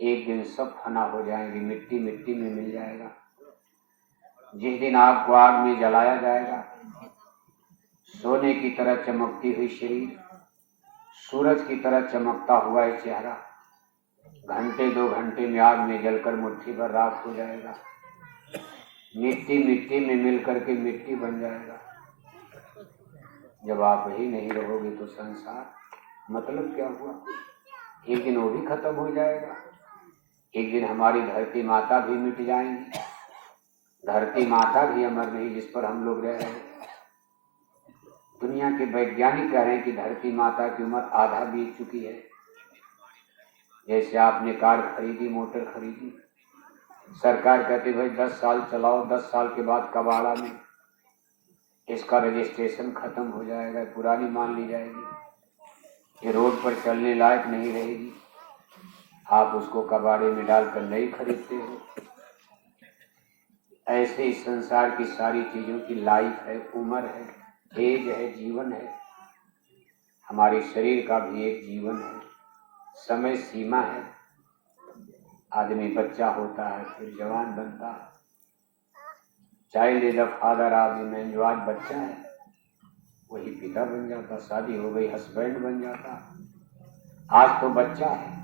एक दिन सब फना हो जाएंगे, मिट्टी मिट्टी में मिल जाएगा। जिस दिन आग को आग में जलाया जाएगा, सोने की तरह चमकती हुई शरीर, सूरज की तरह चमकता हुआ ये चेहरा घंटे 2 घंटे में आग में जलकर मुट्ठी भर राख हो जाएगा। मिट्टी मिट्टी में मिल करके मिट्टी बन जाएगा। जब आप ही नहीं रहोगे तो संसार मतलब क्या हुआ? एक दिन वो भी खत्म हो जाएगा। एक दिन हमारी धरती माता भी मिट जाएंगी। धरती माता भी अमर नहीं जिस पर हम लोग रह रहे हैं। दुनिया के वैज्ञानिक कह रहे हैं कि धरती माता की उम्र आधा बीत चुकी है। जैसे आपने कार खरीदी, मोटर खरीदी, सरकार कहती भाई 10 साल चलाओ, 10 साल के बाद कबाड़ा में इसका रजिस्ट्रेशन खत्म हो जाएगा, पुरानी मान ली जाएगी, ये रोड पर चलने लायक नहीं रहेगी। आप उसको कबाड़े में डालकर नई खरीदते हो। ऐसे इस संसार की सारी चीजों की लाइफ है, उम्र है, एज है, जीवन है। हमारे शरीर का भी एक जीवन है, समय सीमा है। आदमी बच्चा होता है, फिर जवान बनता है। Child is the father of the man. जो आज बच्चा है वही पिता बन जाता, शादी हो गई हस्बैंड बन जाता। आज तो बच्चा है,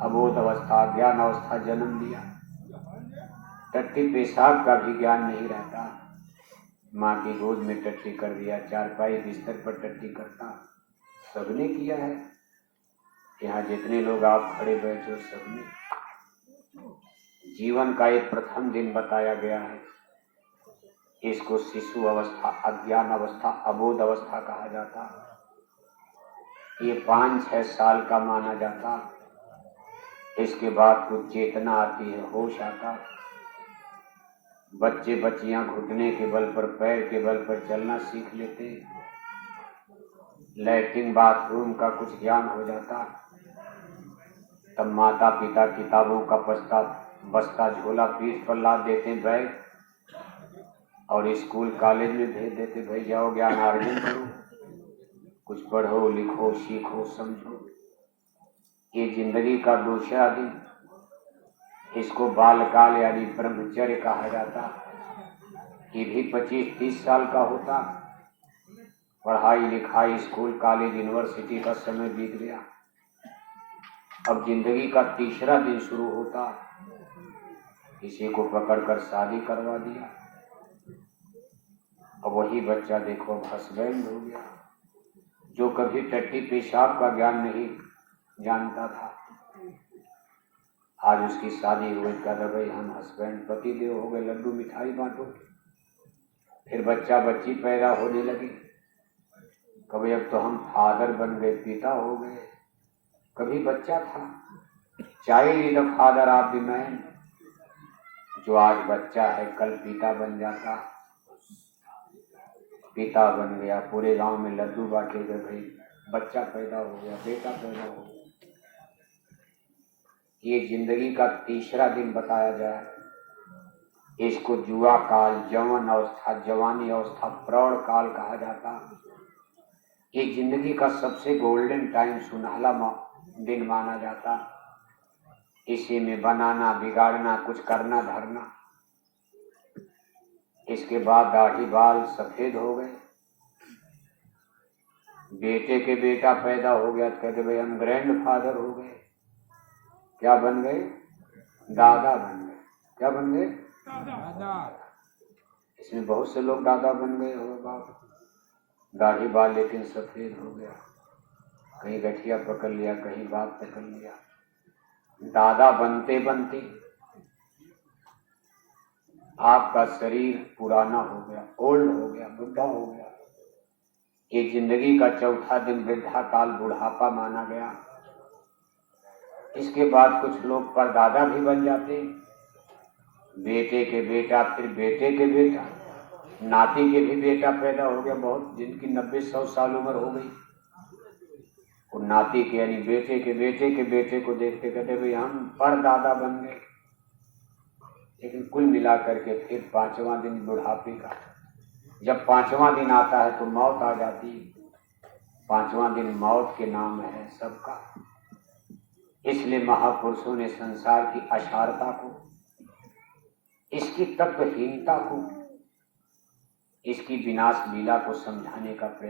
अबोध अवस्था, ज्ञान अवस्था जन्म लिया, टट्टी पेशाब का भी ज्ञान नहीं रहता। माँ की गोद में टट्टी कर दिया, चारपाई बिस्तर पर टट्टी करता, सबने किया है। यहाँ जितने लोग आप खड़े बैठे हो सबने। जीवन का एक प्रथम दिन बताया गया है, इसको शिशु अवस्था, अज्ञान अवस्था, अबोध अवस्था कहा जाता। ये 5-6 साल का माना जाता। इसके बाद कुछ चेतना आती है, होश आता। बच्चे बच्चियां घुटने के बल पर, पैर के बल पर चलना सीख लेते। लैट्रिन बाथरूम का कुछ ज्ञान हो जाता। तब माता पिता किताबों का बस्ता झोला पीठ पर लाद देते, बैग, और स्कूल कॉलेज में भेज देते, भाई जाओ ज्ञान अर्जन करो, कुछ पढ़ो लिखो सीखो समझो। ये जिंदगी का दूसरा दिन, इसको बालकाल यानी ब्रह्मचर्य कहा जाता। ये भी 25-30 साल का होता। पढ़ाई लिखाई, स्कूल कॉलेज यूनिवर्सिटी का समय बीत गया। अब जिंदगी का तीसरा दिन शुरू होता। किसी को पकड़कर शादी करवा दिया। अब वही बच्चा देखो अब हस्बैंड हो गया। जो कभी टट्टी पेशाब का ज्ञान नहीं जानता था, आज उसकी शादी हुई, कहता भाई हम हस्बैंड पति देव हो गए, लड्डू मिठाई बांटो। फिर बच्चा बच्ची पैदा होने लगी, कभी अब तो हम फादर बन गए, पिता हो गए। कभी बच्चा था, child is the father of the man. जो आज बच्चा है कल पिता बन जाता। पिता बन गया, पूरे गांव में लड्डू बांटे गए, भाई बच्चा पैदा हो गया, बेटा पैदा हो गया। ये जिंदगी का तीसरा दिन बताया जाए। इसको जुआ काल, जवान अवस्था, जवानी अवस्था, प्रौढ़ काल कहा जाता। ये जिंदगी का सबसे गोल्डन टाइम, सुनहला दिन माना जाता। इसी में बनाना बिगाड़ना, कुछ करना धरना। इसके बाद दाढ़ी बाल सफेद हो गए, बेटे के बेटा पैदा हो गया तो कहते भाई हम ग्रैंड फादर हो गए। क्या बन गए? दादा बन गए। क्या बन गए? दादा। इसमें बहुत से लोग दादा बन गए हो बाप। दाढ़ी बाल लेकिन सफेद हो गया, कहीं गठिया पकड़ लिया, कहीं बाप पकड़ लिया। दादा बनते बनते आपका शरीर पुराना हो गया, ओल्ड हो गया, बुढ़ा हो गया। ये जिंदगी का चौथा दिन वृद्धा काल, बुढ़ापा माना गया। इसके बाद कुछ लोग परदादा भी बन जाते, बेटे के बेटा, फिर बेटे के बेटा, नाती के भी बेटा पैदा हो गया। बहुत जिनकी 90-100 साल उम्र हो गई, वो नाती के यानी बेटे के बेटे के बेटे को देखते कहते भाई हम परदादा बन गए। लेकिन कुल मिलाकर के फिर 5वां दिन बुढ़ापे का। जब 5वां दिन आता है तो मौत आ जाती है। 5वां दिन मौत के नाम है सबका। इसलिए महापुरुषों ने संसार की असारता को, इसकी तत्वहीनता को, इसकी विनाश लीला को समझाने का प्रयत्न